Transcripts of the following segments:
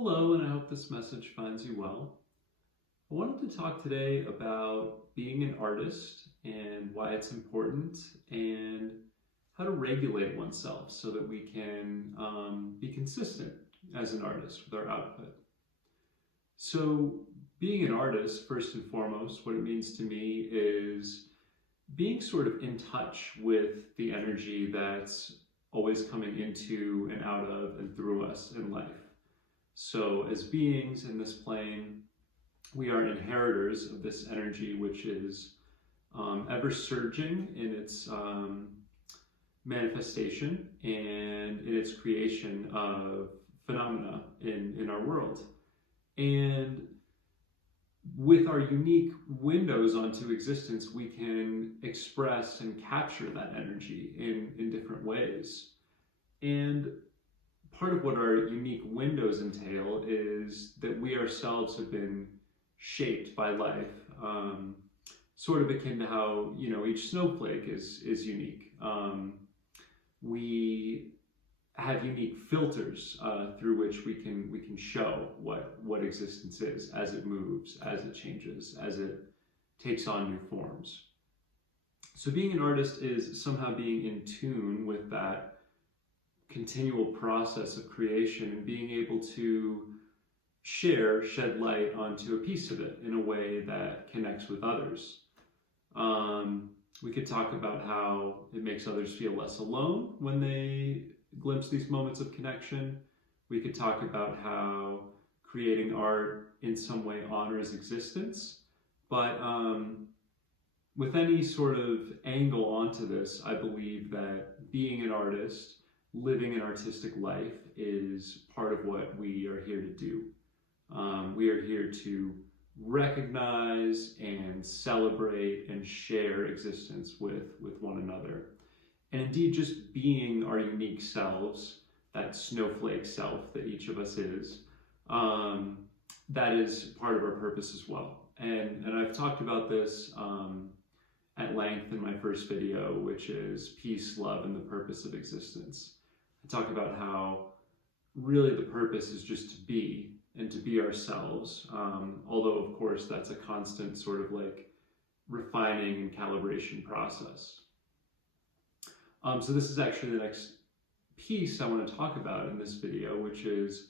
Hello, and I hope this message finds you well. I wanted to talk today about being an artist and why it's important and how to regulate oneself so that we can be consistent as an artist with our output. So being an artist, first and foremost, what it means to me is being sort of in touch with the energy that's always coming into and out of and through us in life. So as beings in this plane, we are inheritors of this energy, which is ever surging in its manifestation and in its creation of phenomena in our world. And with our unique windows onto existence, we can express and capture that energy in different ways. And part of what our unique windows entail is that we ourselves have been shaped by life, sort of akin to how each snowflake is unique. We have unique filters through which we can show what existence is as it moves, as it changes, as it takes on new forms. So being an artist is somehow being in tune with that continual process of creation and being able to shed light onto a piece of it in a way that connects with others. We could talk about how it makes others feel less alone when they glimpse these moments of connection. We could talk about how creating art in some way honors existence. But with any sort of angle onto this, I believe that being an artist, living an artistic life, is part of what we are here to do. We are here to recognize and celebrate and share existence with one another. And indeed, just being our unique selves, that snowflake self that each of us is, that is part of our purpose as well. And I've talked about this at length in my first video, which is peace, love, and the purpose of existence. I talk about how really the purpose is just to be, and to be ourselves, although of course that's a constant sort of like refining and calibration process. So this is actually the next piece I want to talk about in this video, which is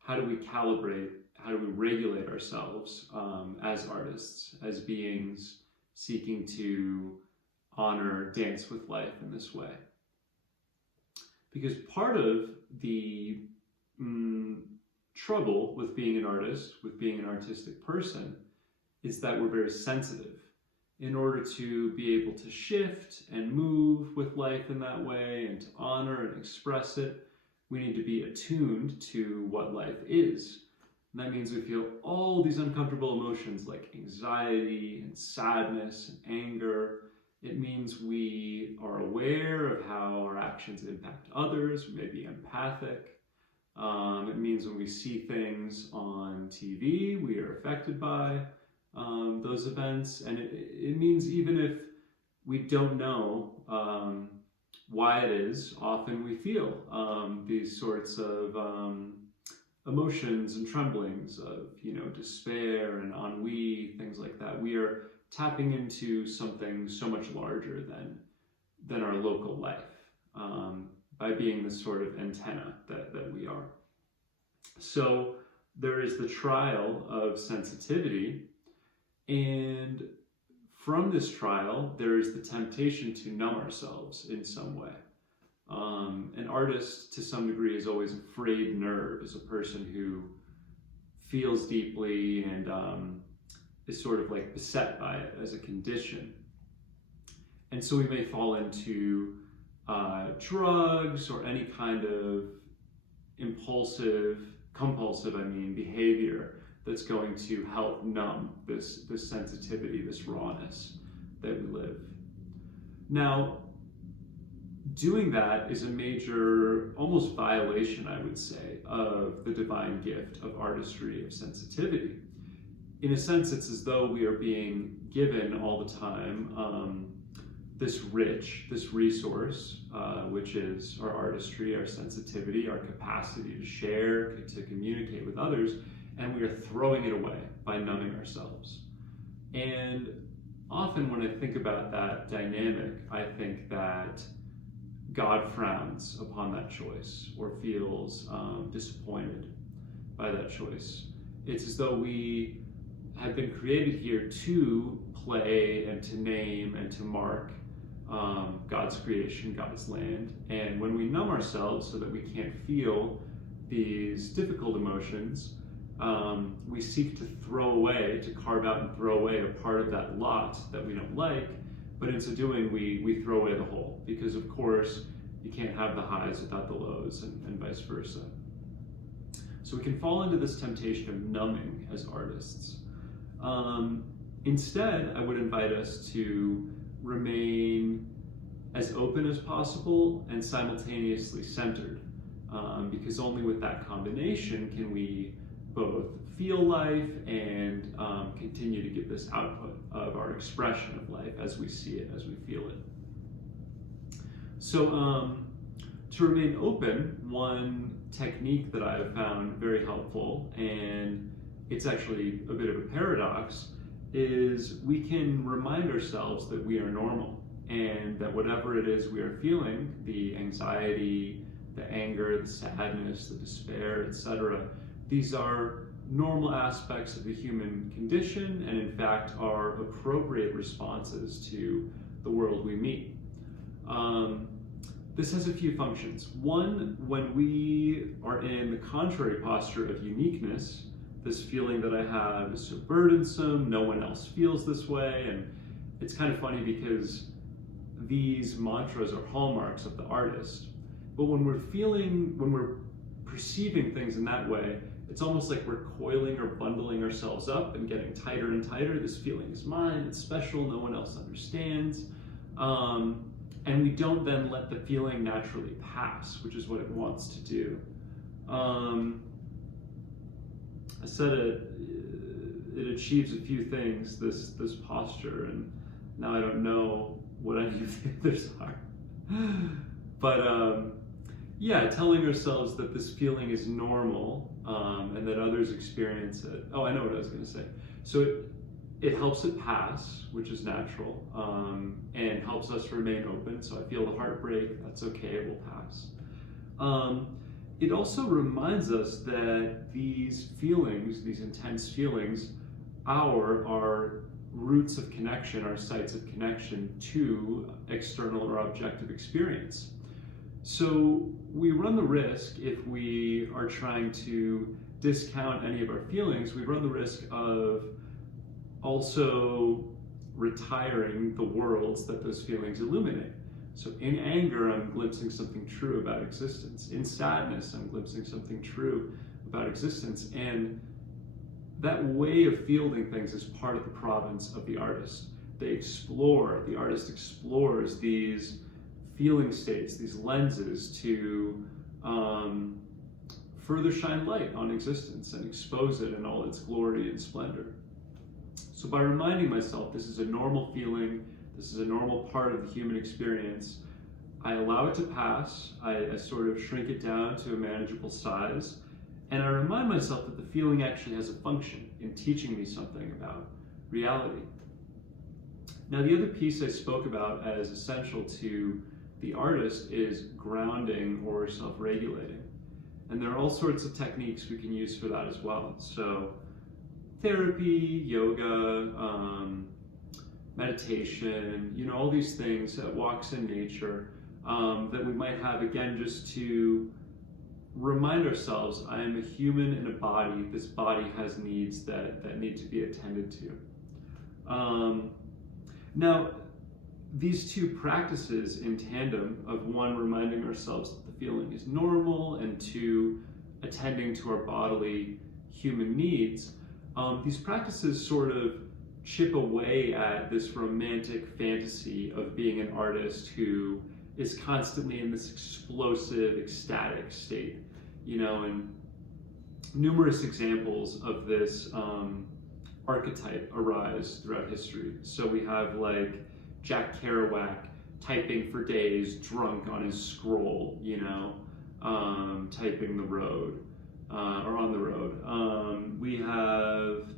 how do we calibrate, how do we regulate ourselves as artists, as beings seeking to honor, dance with life in this way. Because part of the trouble with being an artist, with being an artistic person, is that we're very sensitive. In order to be able to shift and move with life in that way and to honor and express it, we need to be attuned to what life is. And that means we feel all these uncomfortable emotions like anxiety and sadness and anger. It means we are aware of how our actions impact others. We may be empathic. It means when we see things on TV, we are affected by those events. And it means even if we don't know why it is, often we feel these sorts of emotions and tremblings of, despair and ennui, things like that. We are tapping into something so much larger than our local life by being this sort of antenna that we are. So there is the trial of sensitivity, and from this trial there is the temptation to numb ourselves in some way. An artist to some degree is always a frayed nerve, is a person who feels deeply and is sort of like beset by it as a condition. And so we may fall into drugs or any kind of compulsive behavior that's going to help numb this sensitivity, this rawness that we live. Now, doing that is a major, almost violation, I would say, of the divine gift of artistry, of sensitivity. In a sense, it's as though we are being given all the time this resource, which is our artistry, our sensitivity, our capacity to share, to communicate with others, and we are throwing it away by numbing ourselves. And often when I think about that dynamic, I think that God frowns upon that choice or feels disappointed by that choice. It's as though we have been created here to play and to name and to mark God's creation, God's land. And when we numb ourselves so that we can't feel these difficult emotions, we seek to throw away, to carve out and throw away a part of that lot that we don't like, but in so doing, we throw away the whole, because of course, you can't have the highs without the lows, and vice versa. So we can fall into this temptation of numbing as artists. Instead, I would invite us to remain as open as possible and simultaneously centered, because only with that combination can we both feel life and continue to give this output of our expression of life as we see it, as we feel it. So to remain open, one technique that I have found very helpful, and it's actually a bit of a paradox, is we can remind ourselves that we are normal, and that whatever it is we are feeling, the anxiety, the anger, the sadness, the despair, etc., these are normal aspects of the human condition, and in fact are appropriate responses to the world we meet. This has a few functions. One, when we are in the contrary posture of uniqueness, this feeling that I have is so burdensome, no one else feels this way, and it's kind of funny because these mantras are hallmarks of the artist. But when we're perceiving things in that way, it's almost like we're coiling or bundling ourselves up and getting tighter and tighter. This feeling is mine, it's special, no one else understands. And we don't then let the feeling naturally pass, which is what it wants to do. I said it achieves a few things, this posture, and now I don't know what any of the others are. But yeah, telling ourselves that this feeling is normal, and that others experience it. Oh, I know what I was going to say. So it helps it pass, which is natural, and helps us remain open. So I feel the heartbreak, that's okay, it will pass. It also reminds us that these feelings, these intense feelings, are roots of connection, our sites of connection to external or objective experience. So we run the risk, if we are trying to discount any of our feelings, we run the risk of also retiring the worlds that those feelings illuminate. So in anger, I'm glimpsing something true about existence. In sadness, I'm glimpsing something true about existence. And that way of fielding things is part of the province of the artist. The artist explores these feeling states, these lenses to further shine light on existence and expose it in all its glory and splendor. So by reminding myself this is a normal feeling, this is a normal part of the human experience, I allow it to pass, I sort of shrink it down to a manageable size, and I remind myself that the feeling actually has a function in teaching me something about reality. Now, the other piece I spoke about as essential to the artist is grounding or self-regulating. And there are all sorts of techniques we can use for that as well. So therapy, yoga, meditation, all these things, walks in nature, that we might have, again, just to remind ourselves, I am a human in a body. This body has needs that need to be attended to. Now, these two practices in tandem of one, reminding ourselves that the feeling is normal, and two, attending to our bodily human needs, these practices sort of chip away at this romantic fantasy of being an artist who is constantly in this explosive, ecstatic state, and numerous examples of this archetype arise throughout history. So we have like Jack Kerouac typing for days, drunk on his scroll, you know, typing the road, or on the road. We have,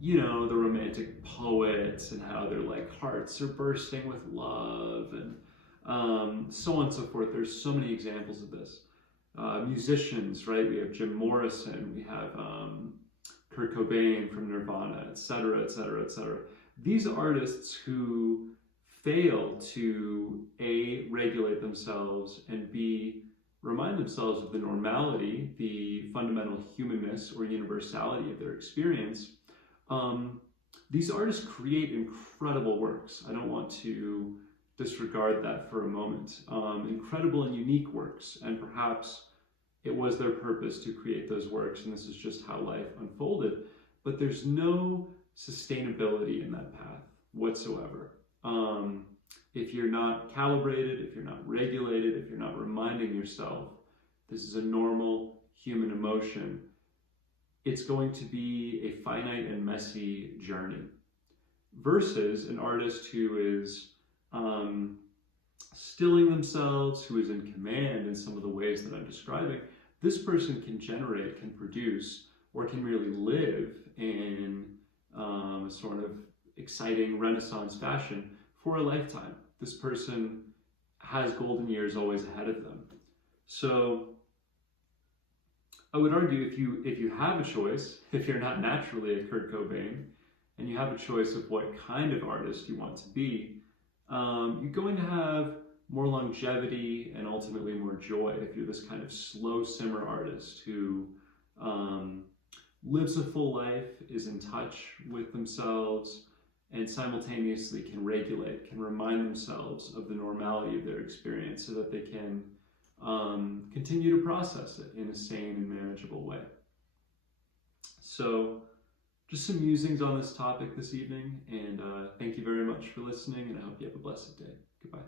you know, the romantic poets and how their like hearts are bursting with love, and so on and so forth. There's so many examples of this. Musicians, right? We have Jim Morrison, we have Kurt Cobain from Nirvana, etc., etc., etc. These artists who fail to A, regulate themselves, and B, remind themselves of the normality, the fundamental humanness or universality of their experience, these artists create incredible works. I don't want to disregard that for a moment. Incredible and unique works, and perhaps it was their purpose to create those works, and this is just how life unfolded, but there's no sustainability in that path whatsoever. If you're not calibrated, if you're not regulated, if you're not reminding yourself this is a normal human emotion, it's going to be a finite and messy journey. Versus an artist who is stilling themselves, who is in command in some of the ways that I'm describing. This person can generate, can produce, or can really live in a sort of exciting Renaissance fashion for a lifetime. This person has golden years always ahead of them. So I would argue if you have a choice, if you're not naturally a Kurt Cobain, and you have a choice of what kind of artist you want to be, you're going to have more longevity and ultimately more joy if you're this kind of slow simmer artist who lives a full life, is in touch with themselves, and simultaneously can regulate, can remind themselves of the normality of their experience so that they can continue to process it in a sane and manageable way. So just some musings on this topic this evening, and thank you very much for listening, and I hope you have a blessed day. Goodbye.